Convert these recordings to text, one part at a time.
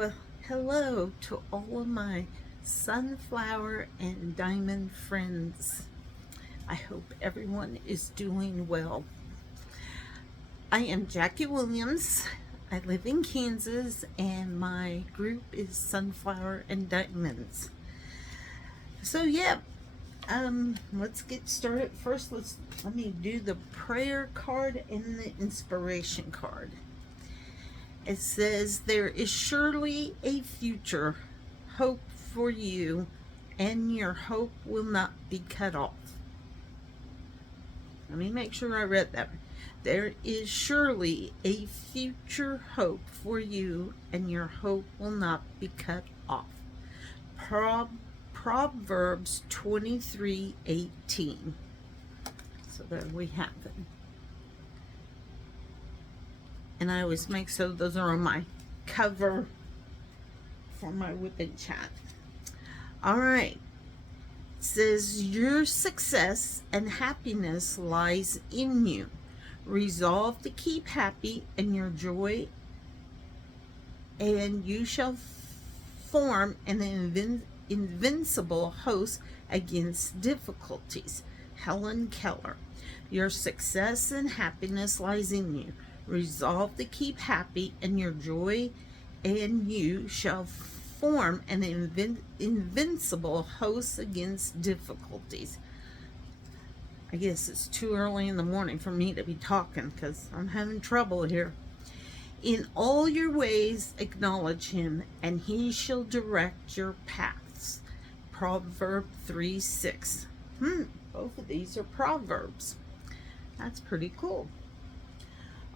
Well, hello to all of my sunflower and diamond friends. I hope everyone is doing well. I am Jackie Williams. I live in Kansas and my group is Sunflower and Diamonds. So let's get started. First, let me do the prayer card and the inspiration card. It says, there is surely a future hope for you, and your hope will not be cut off. Let me make sure I read that. There is surely a future hope for you, and your hope will not be cut off. Proverbs 23:18. So there we have it. And I always make so those are on my cover for my WIP chat. All right. It says, your success and happiness lies in you. Resolve to keep happy in your joy, and you shall form an invincible host against difficulties. Helen Keller. Your success and happiness lies in you. Resolve to keep happy in your joy, and you shall form an invincible host against difficulties. I guess it's too early in the morning for me to be talking because I'm having trouble here. In all your ways acknowledge him, and he shall direct your paths. Proverb 3:6. Both of these are proverbs. That's pretty cool.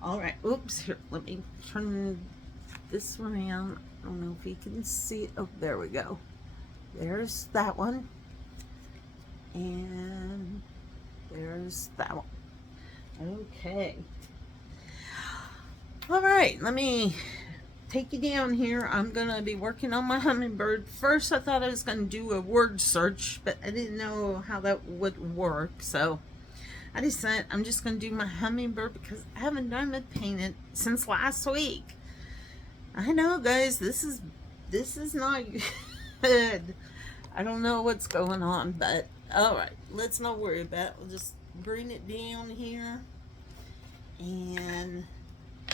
All right, oops, here, let me turn this one around. I don't know if you can see it. Oh, there we go. There's that one. And there's that one. Okay. All right, let me take you down here. I'm going to be working on my hummingbird. First, I thought I was going to do a word search, but I didn't know how that would work. So I decided I'm just going to do my hummingbird because I haven't diamond painted since last week. I know, guys, this is not good. I don't know what's going on, but all right, let's not worry about it. We'll just bring it down here. And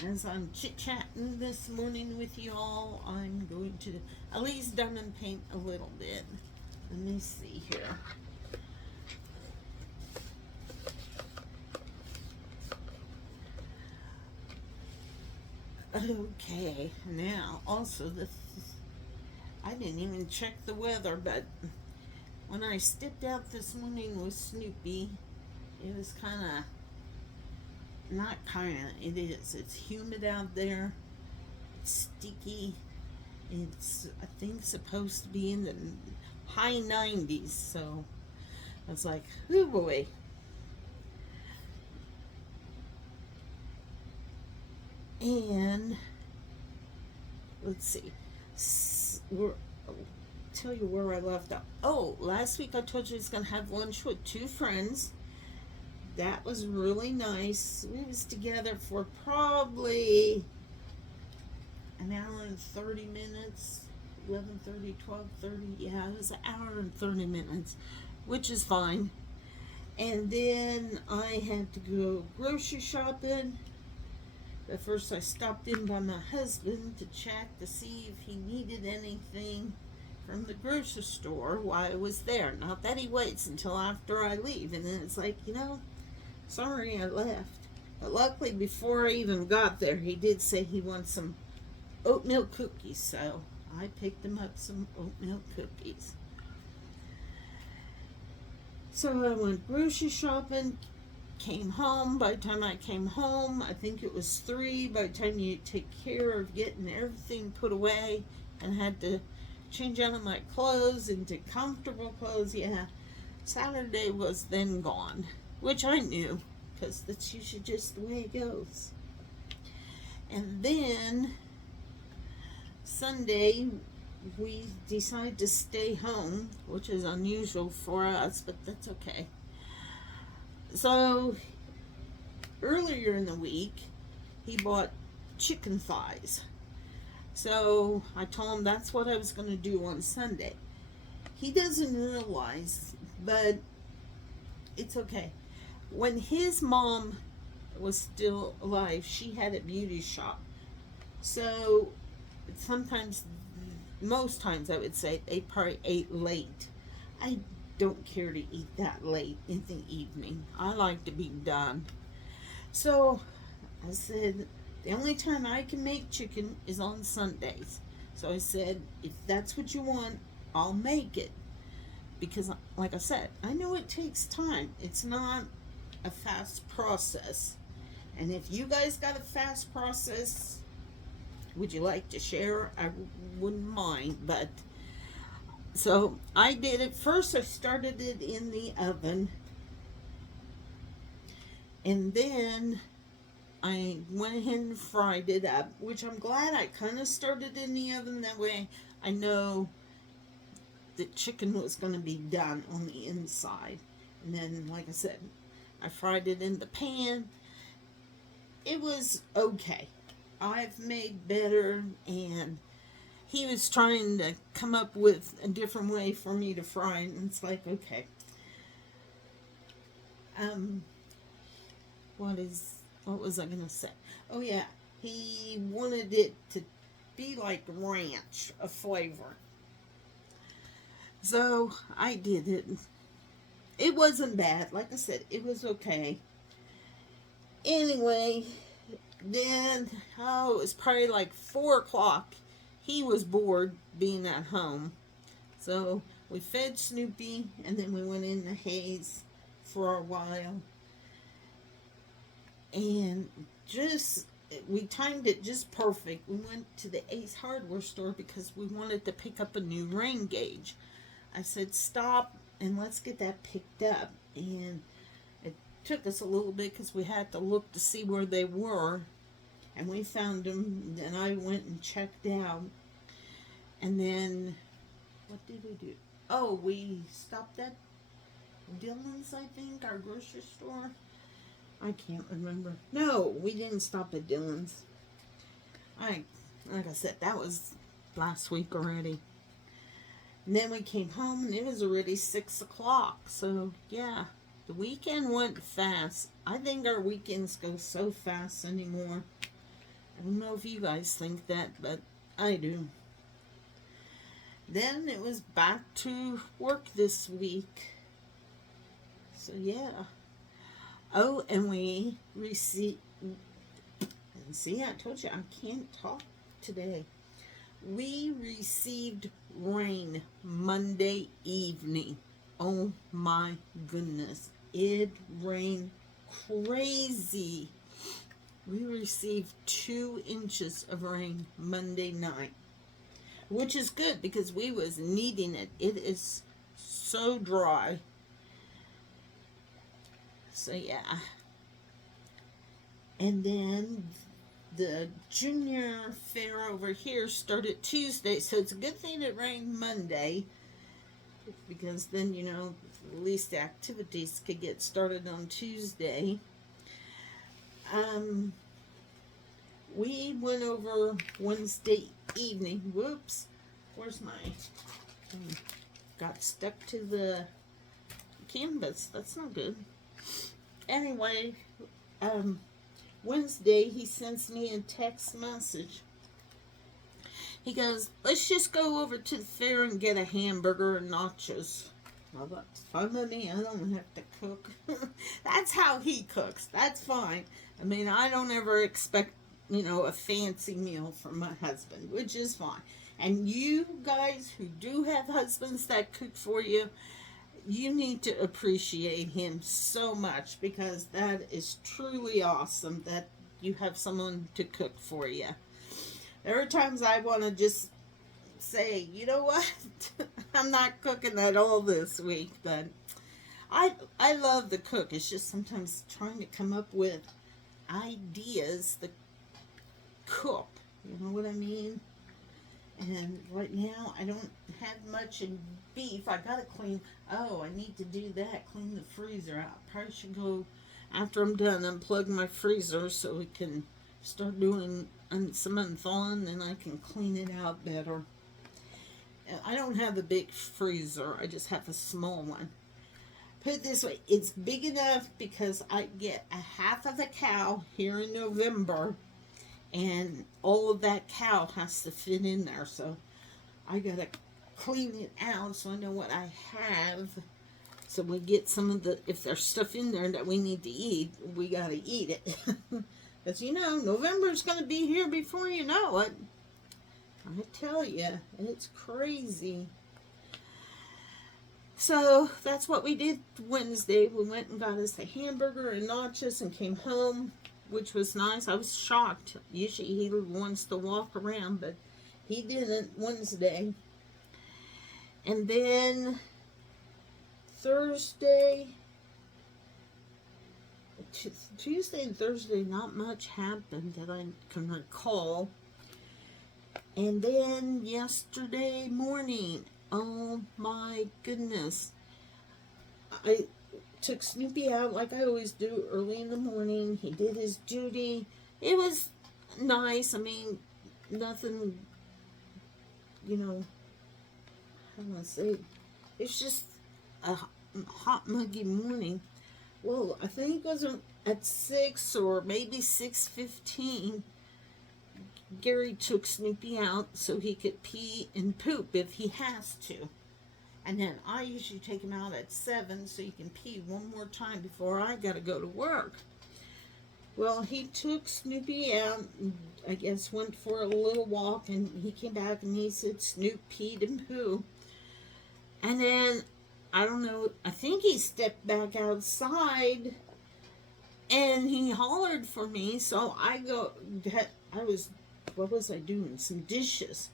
as I'm chit-chatting this morning with you all, I'm going to at least diamond paint a little bit. Let me see here. Okay, now also I didn't even check the weather, but when I stepped out this morning with Snoopy, it was it is. It's humid out there. It's sticky. It's, I think, supposed to be in the high 90s, so I was like, oh boy. And let's see. I'll tell you where I left off. Oh, last week I told you I was going to have lunch with two friends. That was really nice. We was together for probably an hour and 30 minutes. 11:30, 12:30. Yeah, it was an hour and 30 minutes, which is fine. And then I had to go grocery shopping. But first I stopped in by my husband to check to see if he needed anything from the grocery store while I was there. Not that he waits until after I leave. And then it's like, sorry I left. But luckily before I even got there, he did say he wants some oatmeal cookies. So I picked him up some oatmeal cookies. So I went grocery shopping. Came home. By the time I came home, I think it was 3. By the time you take care of getting everything put away, and had to change out of my clothes into comfortable clothes, Saturday was then gone, which I knew because that's usually just the way it goes. And then Sunday we decided to stay home, which is unusual for us, but that's okay. So earlier in the week, he bought chicken thighs. So I told him that's what I was going to do on Sunday. He doesn't realize, but it's okay. When his mom was still alive, she had a beauty shop. So sometimes, most times I would say, they probably ate late. I don't care to eat that late in the evening. I like to be done. So I said, the only time I can make chicken is on Sundays. So I said, if that's what you want, I'll make it. Because, like I said, I know it takes time. It's not a fast process. And if you guys got a fast process, would you like to share? I wouldn't mind. But so I did it first. I started it in the oven, and then I went ahead and fried it up, which I'm glad I kind of started in the oven. That way I know the chicken was going to be done on the inside. And then, like I said, I fried it in the pan. It was okay. I've made better, and he was trying to come up with a different way for me to fry it, and it's like, okay. Um, what was I gonna say? Oh yeah, he wanted it to be like ranch, a flavor. So I did it. It wasn't bad. Like I said, it was okay. Anyway, then it was probably like 4 o'clock. He was bored being at home, so we fed Snoopy, and then we went in the haze for a while, and just we timed it just perfect. We went to the Ace Hardware store because we wanted to pick up a new rain gauge. I said, stop and let's get that picked up. And it took us a little bit because we had to look to see where they were. And we found them. Then I went and checked out. And then, what did we do? Oh, we stopped at Dillon's, I think, our grocery store. I can't remember. No, we didn't stop at Dillon's. Like I said, that was last week already. And then we came home and it was already 6 o'clock. So yeah, the weekend went fast. I think our weekends go so fast anymore. I don't know if you guys think that, but I do. Then it was back to work this week. So yeah. Oh, and we received. See, I told you I can't talk today. We received rain Monday evening. Oh my goodness. It rained crazy. We received 2 inches of rain Monday night, which is good because we was needing it. It is so dry. So yeah. And then the junior fair over here started Tuesday, so it's a good thing it rained Monday because then, at least the activities could get started on Tuesday. We went over Wednesday evening. Whoops, where's my got stuck to the canvas. That's not good. Anyway, Wednesday, he sends me a text message. He goes, let's just go over to the fair and get a hamburger and nachos. Well, that's fine with me. I don't have to cook. That's how he cooks. That's fine. I mean, I don't ever expect, a fancy meal from my husband, which is fine. And you guys who do have husbands that cook for you, you need to appreciate him so much because that is truly awesome that you have someone to cook for you. There are times I want to just say, you know what, I'm not cooking at all this week, but I love to cook. It's just sometimes trying to come up with ideas to cook. You know what I mean? And right now, I don't have much in beef. I gotta clean. Oh, I need to do that. Clean the freezer out. Probably should go after I'm done. Unplug my freezer so we can start doing some unthaw, then I can clean it out better. I don't have a big freezer. I just have a small one. Put it this way, it's big enough because I get a half of a cow here in November, and all of that cow has to fit in there. So I gotta clean it out so I know what I have. So we get some of the, if there's stuff in there that we need to eat, we gotta eat it. Because November's gonna be here before you know it. I tell you, it's crazy. So that's what we did Wednesday. We went and got us a hamburger and nachos and came home, which was nice. I was shocked. Usually he wants to walk around, but he didn't Wednesday. And then Thursday, Tuesday and Thursday, not much happened that I can recall. And then yesterday morning, oh my goodness, I took Snoopy out like I always do early in the morning. He did his duty. It was nice. I mean, nothing, how do I say? It's just a hot, muggy morning. Well, I think it was at 6 or maybe 6:15. Gary took Snoopy out so he could pee and poop if he has to. And then I usually take him out at 7 so he can pee one more time before I gotta go to work. Well, he took Snoopy out, and I guess went for a little walk, and he came back and he said Snoop peed and poo. And then, I don't know, I think he stepped back outside and he hollered for me, so what was I doing? Some dishes.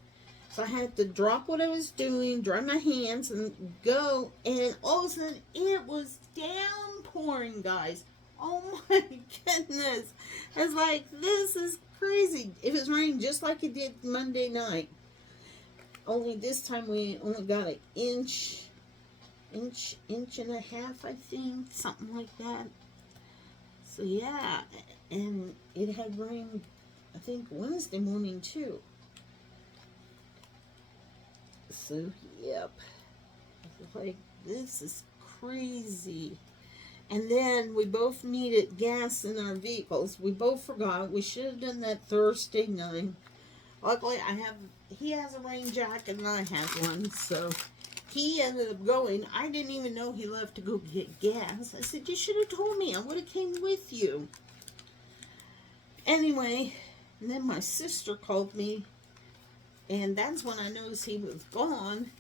So I had to drop what I was doing, dry my hands, and go. And all of a sudden, it was downpouring, guys. Oh my goodness. I was like, this is crazy. It was raining just like it did Monday night. Only this time we only got an inch and a half, I think. Something like that. So yeah, and it had rained, I think, Wednesday morning too. So, yep. Like, this is crazy. And then we both needed gas in our vehicles. We both forgot. We should have done that Thursday night. Luckily, he has a rain jacket and I have one. So, he ended up going. I didn't even know he left to go get gas. I said, you should have told me. I would have came with you. Anyway, and then my sister called me, and that's when I noticed he was gone.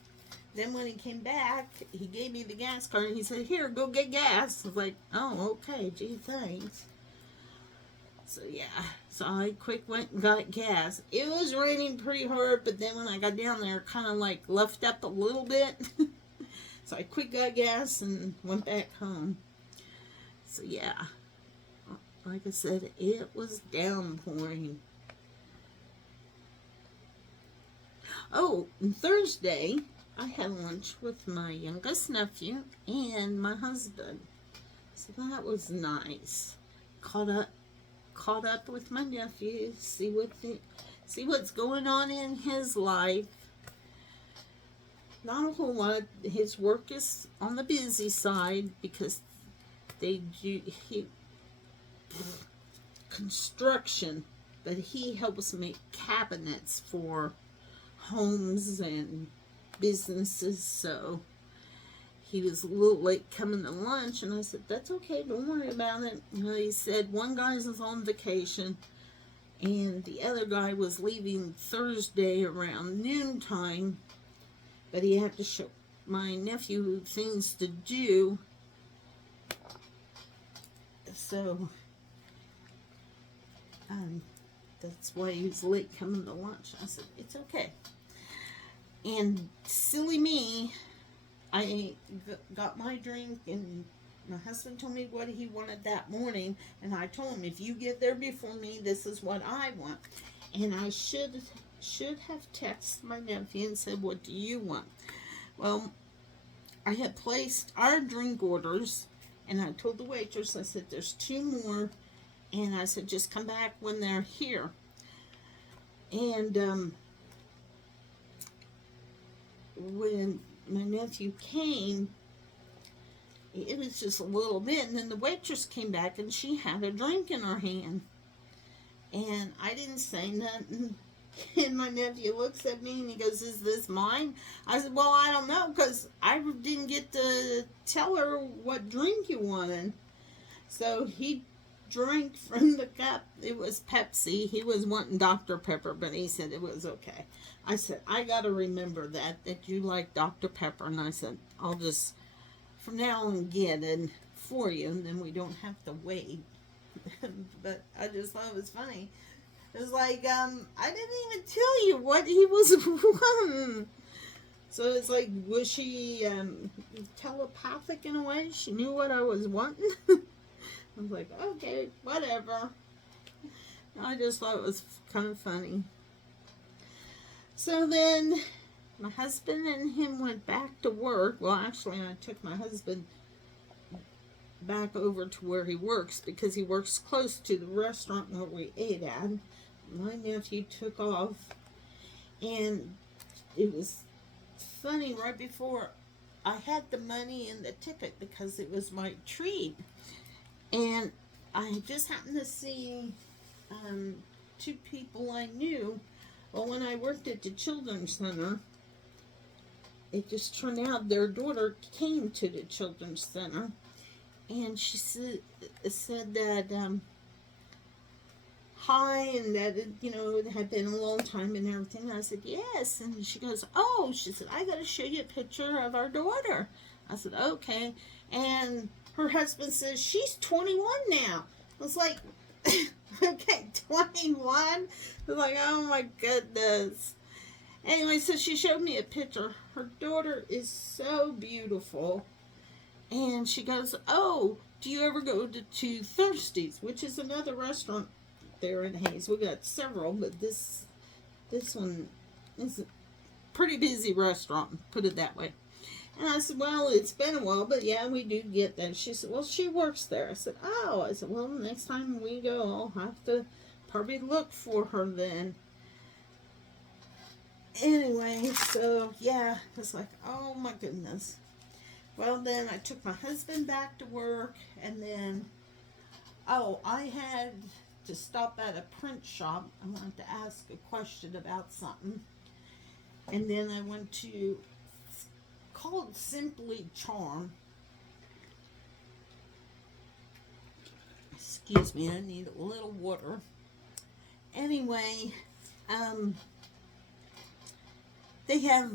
Then when he came back, he gave me the gas card, and he said, here, go get gas. I was like, oh, okay, gee, thanks. So, yeah, so I quick went and got gas. It was raining pretty hard, but then when I got down there, it kind of like left up a little bit. So I quick got gas and went back home. So, yeah. Like I said, it was downpouring. Oh, and Thursday, I had lunch with my youngest nephew and my husband. So that was nice. Caught up with my nephew, see what's going on in his life. Not a whole lot. His work is on the busy side because construction, but he helps make cabinets for homes and businesses. So he was a little late coming to lunch, and I said, that's okay, don't worry about it. He said one guy's on vacation and the other guy was leaving Thursday around noontime, but he had to show my nephew things to do. So that's why he was late coming to lunch. I said, it's okay. And silly me, I got my drink, and my husband told me what he wanted that morning, and I told him, if you get there before me, this is what I want. And I should have texted my nephew and said, what do you want? Well, I had placed our drink orders, and I told the waitress, I said, there's 2 more, and I said, just come back when they're here. And when my nephew came, it was just a little bit, and then the waitress came back and she had a drink in her hand. And I didn't say nothing. And my nephew looks at me and he goes, "Is this mine?" I said, "Well, I don't know because I didn't get to tell her what drink you wanted." So he drank from the cup. It was Pepsi. He was wanting Dr. Pepper, but he said it was okay. I said, "I got to remember that you like Dr. Pepper." And I said, "I'll just, from now on, get it for you, and then we don't have to wait." But I just thought it was funny. It was like, I didn't even tell you what he was wanting. So it's like, was she telepathic in a way? She knew what I was wanting. I was like, okay, whatever. I just thought it was kind of funny. So then my husband and him went back to work. Well, actually, I took my husband back over to where he works because he works close to the restaurant where we ate at. My nephew took off, and it was funny. Right before I had the money in the ticket because it was my treat, and I just happened to see two people I knew. Well, when I worked at the children's center, it just turned out their daughter came to the children's center, and she said that hi, and that it had been a long time and everything. I said yes, and she goes, "Oh," she said, "I got to show you a picture of our daughter." I said, "Okay," and her husband says she's 21 now. I was like, "Okay, 21." I was like, "Oh my goodness." Anyway, so she showed me a picture. Her daughter is so beautiful. And she goes, "Oh, do you ever go to Thirsties?" Which is another restaurant there in Hayes. We got several, but this one is a pretty busy restaurant, put it that way. And I said, "Well, it's been a while, but yeah, we do get that." She said, "Well, she works there." I said, "Oh." I said, "Well, next time we go, I'll have to probably look for her then." Anyway, so yeah, it's like, oh my goodness. Well, then I took my husband back to work, and then, oh, I had to stop at a print shop. I wanted to ask a question about something. And then I went to, it's called Simply Charm. Excuse me, I need a little water. Anyway, they have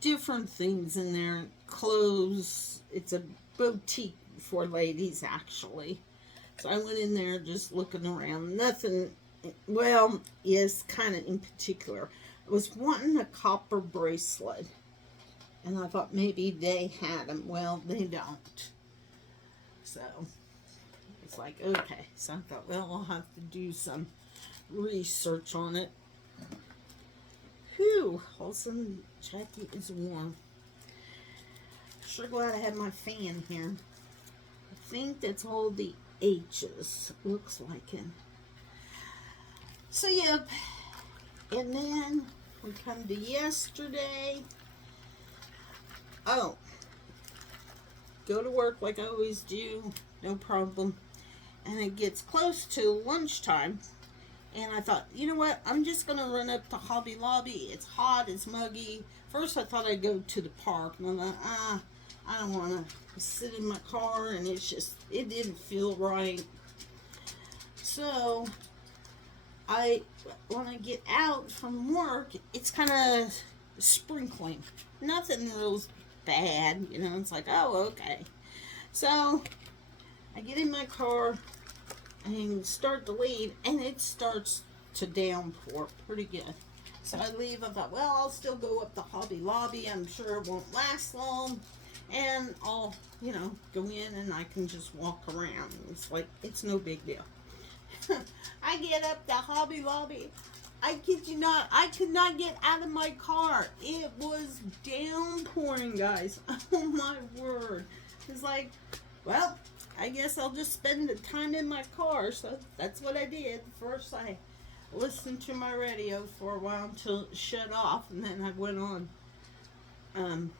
different things in there. Clothes. It's a boutique for ladies, actually. So I went in there just looking around. Nothing, well, yes, kind of in particular. I was wanting a copper bracelet. And I thought maybe they had them. Well, they don't. So it's like, okay. So I thought, well, I'll have to do some research on it. Whew, all of a sudden, Jackie is warm. Sure glad I have my fan here. I think that's all the H's. Looks like it. So, yep. And then we come to yesterday. Oh. Go to work like I always do. No problem. And it gets close to lunchtime. And I thought, you know what? I'm just going to run up to Hobby Lobby. It's hot. It's muggy. First, I thought I'd go to the park. And I thought, I don't want to sit in my car. And it didn't feel right. So, when I get out from work, it's kind of sprinkling. Nothing real bad. It's like, oh, okay. So, I get in my car and start to leave, and it starts to downpour pretty good. So I leave. I thought, well, I'll still go up to Hobby Lobby. I'm sure it won't last long, and I'll, go in and I can just walk around. It's like, it's no big deal. I get up to Hobby Lobby. I kid you not, I could not get out of my car. It was downpouring, guys. Oh my word. It's like, well, I guess I'll just spend the time in my car. So that's what I did. First, I listened to my radio for a while until it shut off, and then I went on. Um,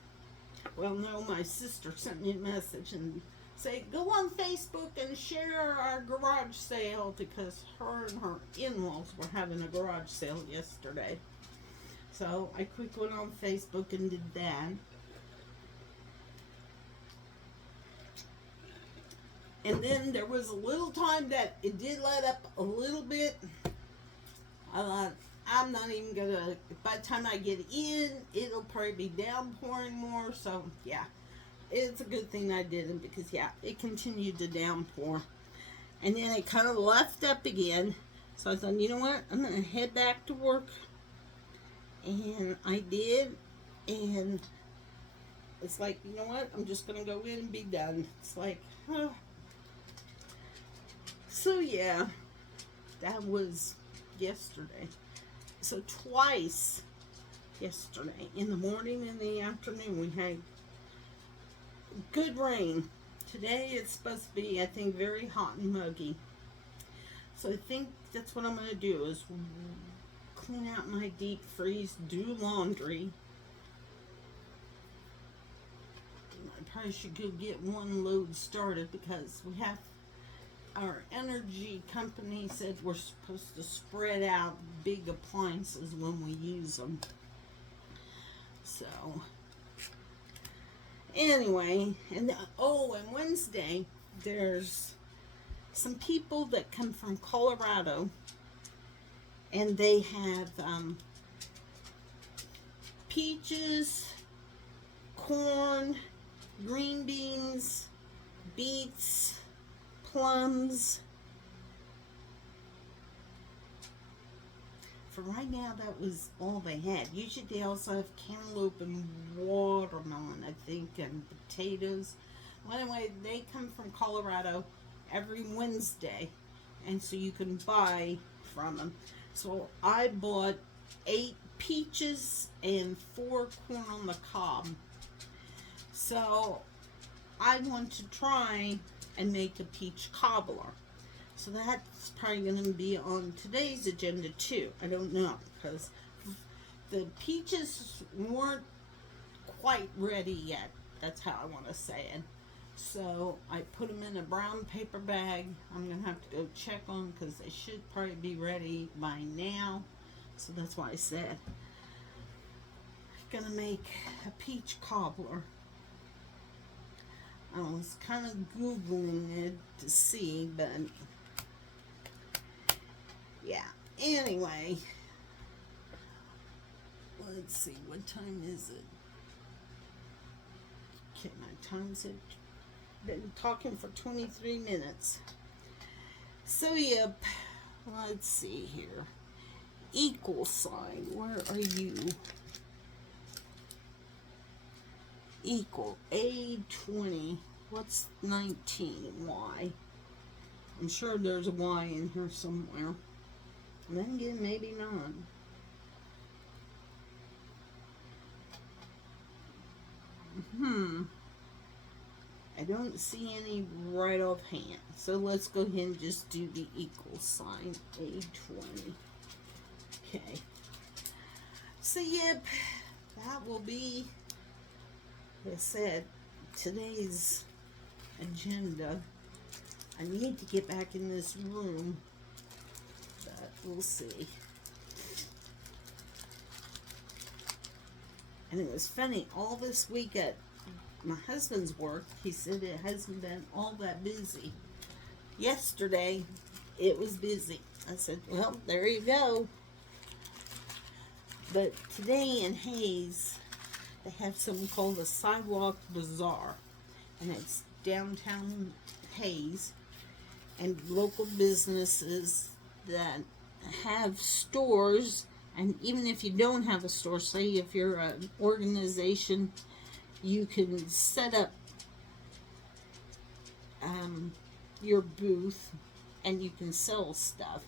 well, no, my sister sent me a message and say go on Facebook and share our garage sale because her and her in-laws were having a garage sale yesterday. So I quickly went on Facebook and did that. And then there was a little time that it did let up a little bit. I thought, I'm not even gonna, by the time I get in, it'll probably be downpouring more. So, yeah, it's a good thing I didn't because, yeah, it continued to downpour. And then it kind of left up again. So I thought, you know what, I'm gonna head back to work. And I did. And it's like, you know what, I'm just gonna go in and be done. It's like, huh. So, yeah, that was yesterday. So twice yesterday, in the morning and the afternoon, we had good rain. Today it's supposed to be, I think, very hot and muggy. So I think that's what I'm going to do is clean out my deep freeze, do laundry. I probably should go get one load started because we have our energy company said we're supposed to spread out big appliances when we use them. So, anyway, and Wednesday, there's some people that come from Colorado, and they have peaches, corn, green beans, beets, plums. For right now, that was all they had. Usually they also have cantaloupe and watermelon, I think, and potatoes. Well, anyway, they come from Colorado every Wednesday, and so you can buy from them. So I bought 8 peaches and 4 corn on the cob. So I want to try and make a peach cobbler. So that's probably going to be on today's agenda too. I don't know, because the peaches weren't quite ready yet. That's how I want to say it. So I put them in a brown paper bag. I'm going to have to go check on because they should probably be ready by now. So that's why I said I'm going to make a peach cobbler. I was kind of Googling it to see, but yeah. Anyway, let's see, what time is it? Okay, my time's it. Been talking for 23 minutes. So, yep, let's see here. Equal sign, where are you? Equal, A20. What's 19? Y. I'm sure there's a Y in here somewhere. And then again, maybe not. I don't see any right offhand. So let's go ahead and just do the equal sign, A20. Okay. So, yep, that will be, like I said, today's agenda. I need to get back in this room, but we'll see. And it was funny, all this week at my husband's work, he said it hasn't been all that busy. Yesterday, it was busy. I said, well, there you go. But today in Hayes, they have something called a sidewalk bazaar. And it's downtown Hayes. And local businesses that have stores, and even if you don't have a store, say if you're an organization, you can set up your booth and you can sell stuff.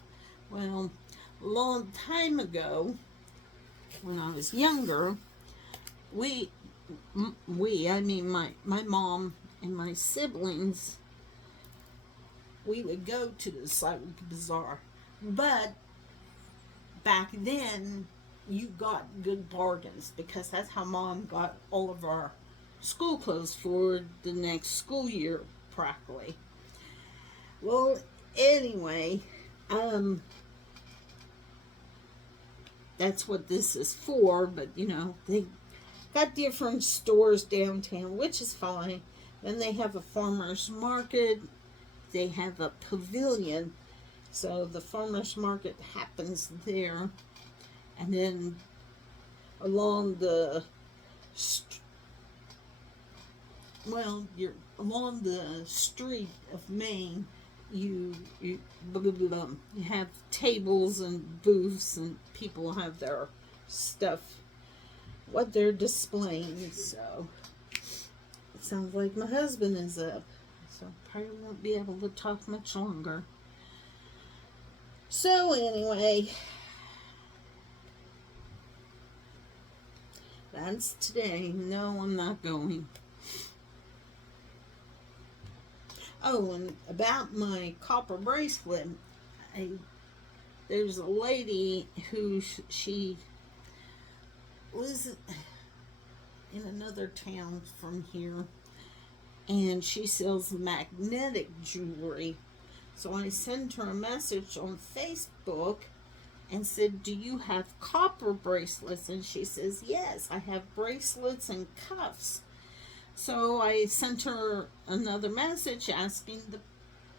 Well, a long time ago, when I was younger, I mean my mom and my siblings, we would go to the sidewalk bazaar. But back then you got good bargains because that's how Mom got all of our school clothes for the next school year practically. Well, anyway, um, that's what this is for, but they got different stores downtown, which is fine. Then they have a farmer's market, they have a pavilion, so the farmer's market happens there, and then along the you're along the street of Maine. You blah, blah, blah, blah. You have tables and booths, and people have their stuff, what they're displaying. So it sounds like my husband is up, so probably won't be able to talk much longer. So anyway, that's today. No, I'm not going. Oh, and about my copper bracelet, there's a lady who she was in another town from here, and she sells magnetic jewelry. So I sent her a message on Facebook and said, "Do you have copper bracelets?" And she says, "Yes, I have bracelets and cuffs." So I sent her another message asking the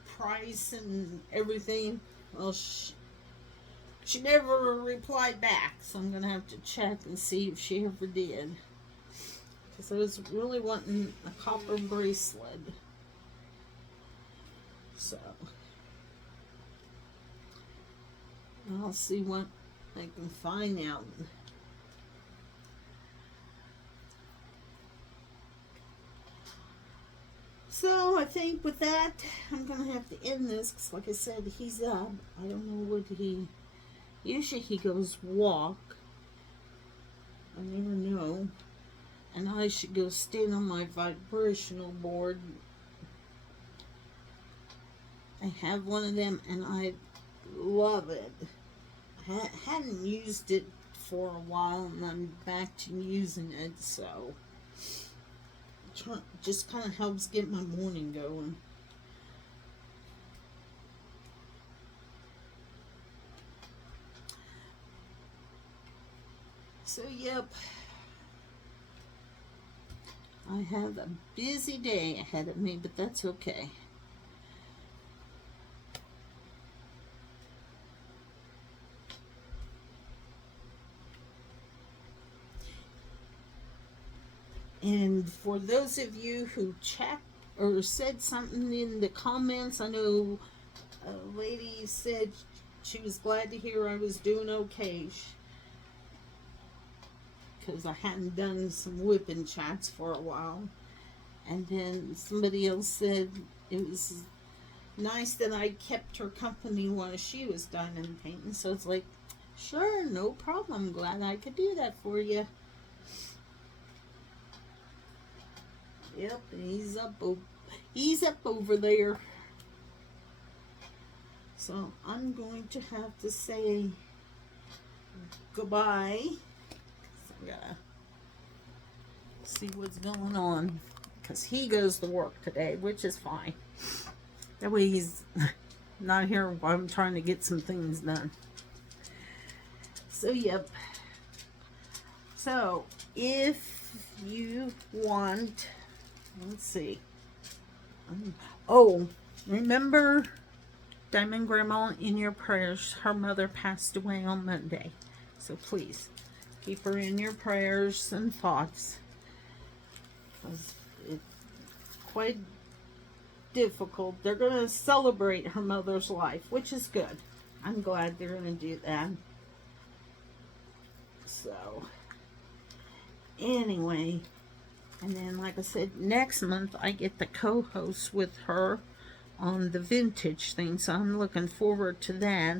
price and everything. Well, she never replied back, so I'm going to have to check and see if she ever did. Because I was really wanting a copper bracelet. So I'll see what I can find out. So I think with that, I'm going to have to end this because, like I said, he's up. I don't know what usually he goes walk. I never know. And I should go stand on my vibrational board. I have one of them and I love it. I hadn't used it for a while and I'm back to using it, so just kind of helps get my morning going. So yep, I have a busy day ahead of me, but that's okay. And for those of you who checked or said something in the comments, I know a lady said she was glad to hear I was doing okay because I hadn't done some whipping chats for a while. And then somebody else said it was nice that I kept her company while she was diamond painting. So it's like, sure, no problem. Glad I could do that for you. Yep, he's up over there. So I'm going to have to say goodbye. I gotta see what's going on because he goes to work today, which is fine. That way he's not here while I'm trying to get some things done. So yep. So if you want, let's see. Oh, remember Diamond Grandma in your prayers. Her mother passed away on Monday. So please keep her in your prayers and thoughts. It's quite difficult. They're going to celebrate her mother's life, which is good. I'm glad they're going to do that. So, anyway, and then like I said, next month I get the co-host with her on the vintage thing, so I'm looking forward to that.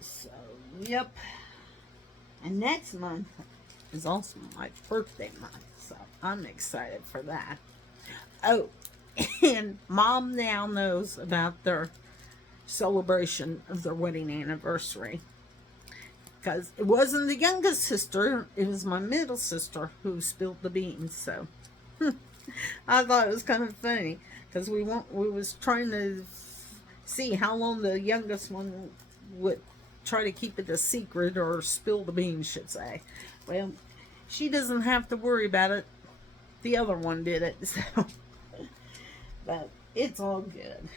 So, yep. And next month is also my birthday month, so I'm excited for that. Oh, And Mom now knows about their celebration of their wedding anniversary. Because it wasn't the youngest sister, it was my middle sister who spilled the beans. So I thought it was kind of funny because we was trying to see how long the youngest one would try to keep it a secret, or spill the beans, should say. Well, she doesn't have to worry about it. The other one did it, so but it's all good.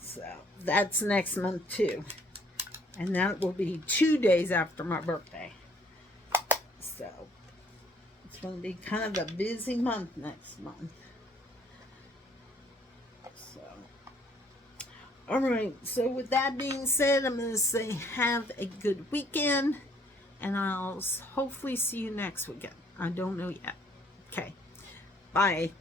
So that's next month too, and that will be 2 days after my birthday. So it's going to be kind of a busy month next month. So, all right. So with that being said, I'm going to say have a good weekend, and I'll hopefully see you next weekend. I don't know yet. Okay. Bye.